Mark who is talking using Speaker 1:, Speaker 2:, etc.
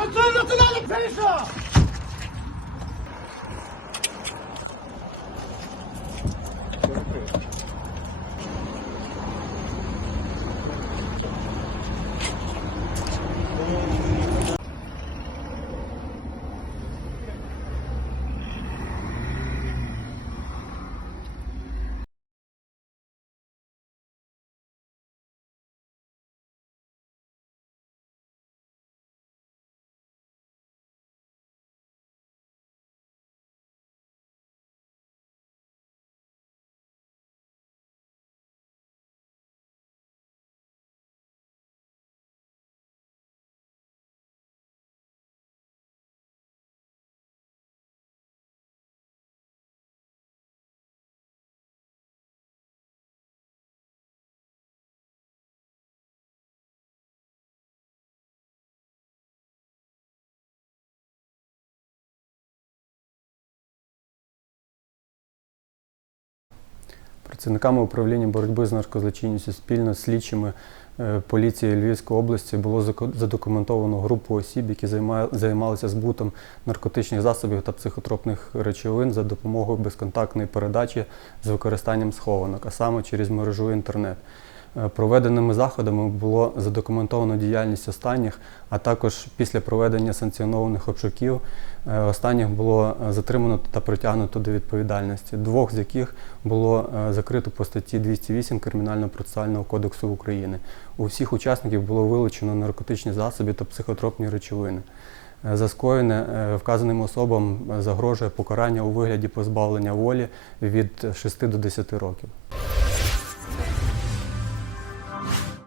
Speaker 1: 我真的真的不认识
Speaker 2: Працівниками управління боротьби з наркозлочинністю спільно з слідчими е, поліції Львівської області було задокументовано групу осіб, які займалися збутом наркотичних засобів та психотропних речовин за допомогою безконтактної передачі з використанням схованок, а саме через мережу інтернет. Е, Проведеними заходами було задокументовано діяльність останніх, а також після проведення санкціонованих обшуків е, останніх було е, затримано та притягнуто до відповідальності, двох з яких було закрито по статті 208 Кримінально-процесуального кодексу України. У всіх учасників було вилучено наркотичні засоби та психотропні речовини. За скоєне вказаним особам загрожує покарання у вигляді позбавлення волі від 6 до 10 років.